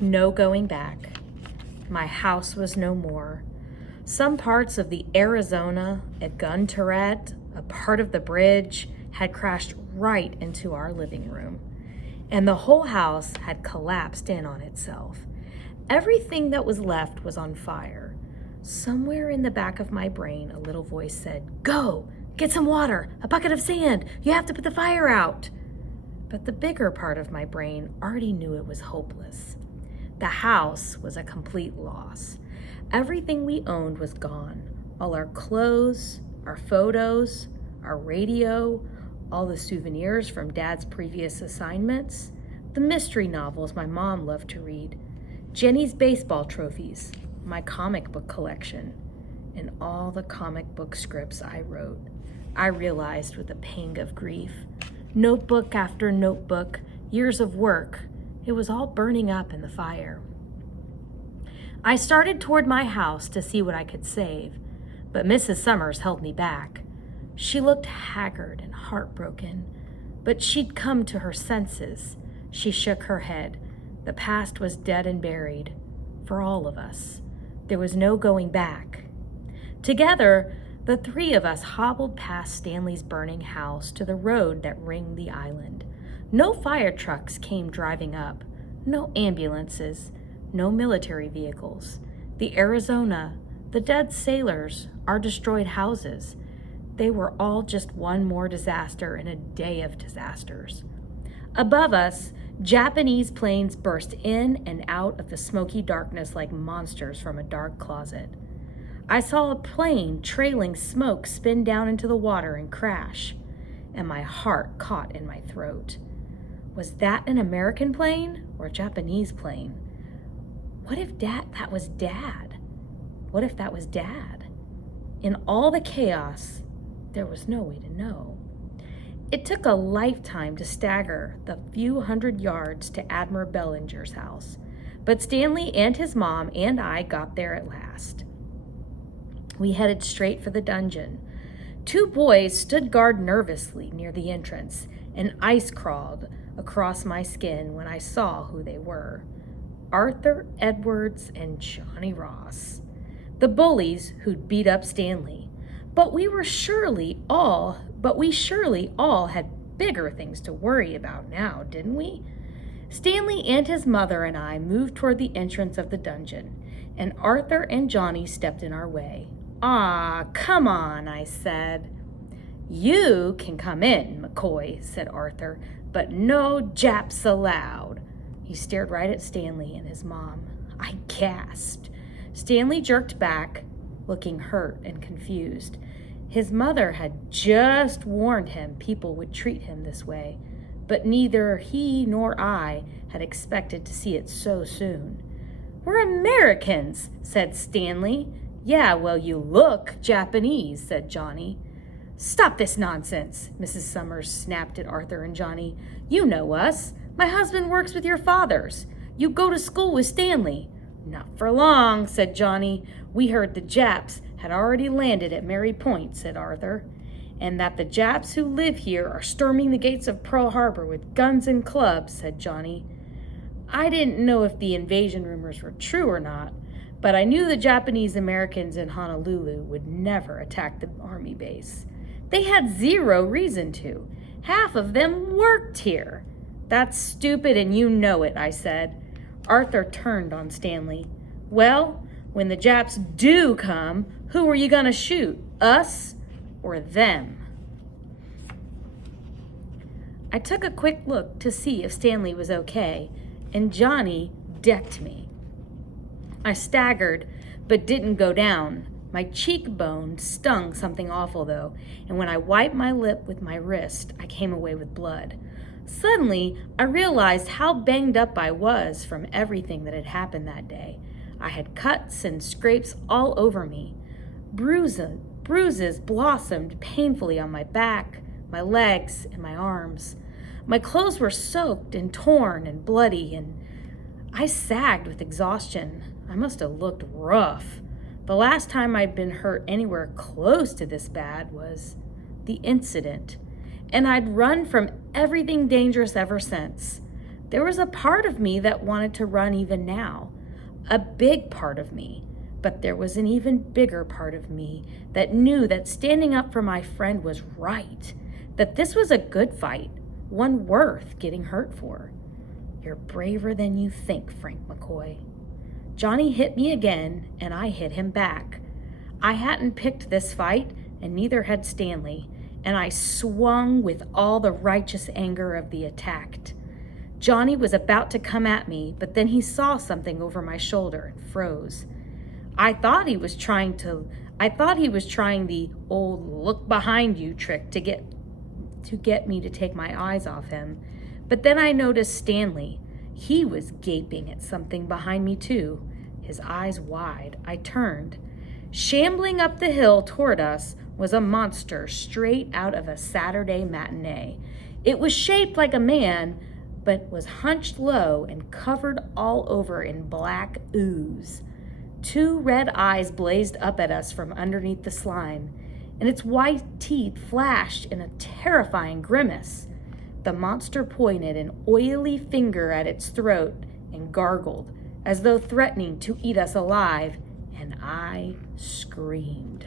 No going back. My house was no more. Some parts of the Arizona, a gun turret, a part of the bridge had crashed right into our living room, and the whole house had collapsed in on itself. Everything that was left was on fire. Somewhere in the back of my brain, a little voice said, "Go, get some water, a bucket of sand. You have to put the fire out." But the bigger part of my brain already knew it was hopeless. The house was a complete loss. Everything we owned was gone. All our clothes, our photos, our radio, all the souvenirs from Dad's previous assignments, the mystery novels my mom loved to read, Jenny's baseball trophies, my comic book collection, and all the comic book scripts I wrote. I realized with a pang of grief. Notebook after notebook, years of work, it was all burning up in the fire. I started toward my house to see what I could save, but Mrs. Summers held me back. She looked haggard and heartbroken, but she'd come to her senses. She shook her head. The past was dead and buried. For all of us. There was no going back. Together, the three of us hobbled past Stanley's burning house to the road that ringed the island. No fire trucks came driving up, no ambulances, no military vehicles. The Arizona, the dead sailors, our destroyed houses, they were all just one more disaster in a day of disasters. Above us, Japanese planes burst in and out of the smoky darkness like monsters from a dark closet. I saw a plane trailing smoke spin down into the water and crash, and my heart caught in my throat. Was that an American plane or a Japanese plane? What if that was Dad? What if that was Dad? In all the chaos, there was no way to know. It took a lifetime to stagger the few hundred yards to Admiral Bellinger's house, but Stanley and his mom and I got there at last. We headed straight for the dungeon. Two boys stood guard nervously near the entrance, and ice crawled across my skin when I saw who they were. Arthur Edwards and Johnny Ross, the bullies who'd beat up Stanley. But we surely all had bigger things to worry about now, didn't we? Stanley and his mother and I moved toward the entrance of the dungeon, and Arthur and Johnny stepped in our way. "Ah, come on," I said. "You can come in, McCoy," said Arthur, "but no Japs allowed." He stared right at Stanley and his mom. I gasped. Stanley jerked back, looking hurt and confused. His mother had just warned him people would treat him this way, but neither he nor I had expected to see it so soon. "We're Americans," said Stanley. "Yeah, well, you look Japanese," said Johnny. "Stop this nonsense," Mrs. Summers snapped at Arthur and Johnny. "You know us. My husband works with your fathers. You go to school with Stanley." "Not for long," said Johnny. "We heard the Japs had already landed at Mary Point," said Arthur, "and that the Japs who live here are storming the gates of Pearl Harbor with guns and clubs," said Johnny. I didn't know if the invasion rumors were true or not, but I knew the Japanese Americans in Honolulu would never attack the army base. They had zero reason to. Half of them worked here. "That's stupid and you know it," I said. Arthur turned on Stanley. "Well, when the Japs do come, who are you gonna shoot? Us or them?" I took a quick look to see if Stanley was okay, and Johnny decked me. I staggered, but didn't go down. My cheekbone stung something awful, though, and when I wiped my lip with my wrist, I came away with blood. Suddenly, I realized how banged up I was from everything that had happened that day. I had cuts and scrapes all over me. Bruises blossomed painfully on my back, my legs, and my arms. My clothes were soaked and torn and bloody, and I sagged with exhaustion. I must have looked rough. The last time I'd been hurt anywhere close to this bad was the incident, and I'd run from everything dangerous ever since. There was a part of me that wanted to run even now, a big part of me, but there was an even bigger part of me that knew that standing up for my friend was right, that this was a good fight, one worth getting hurt for. You're braver than you think, Frank McCoy. Johnny hit me again, and I hit him back. I hadn't picked this fight, and neither had Stanley, and I swung with all the righteous anger of the attacked. Johnny was about to come at me, but then he saw something over my shoulder and froze. I thought he was trying the old look behind you trick to get me to take my eyes off him. But then I noticed Stanley. He was gaping at something behind me too, his eyes wide. I turned. Shambling up the hill toward us was a monster straight out of a Saturday matinee. It was shaped like a man, but was hunched low and covered all over in black ooze. 2 red eyes blazed up at us from underneath the slime, and its white teeth flashed in a terrifying grimace. The monster pointed an oily finger at its throat and gargled, as though threatening to eat us alive, and I screamed.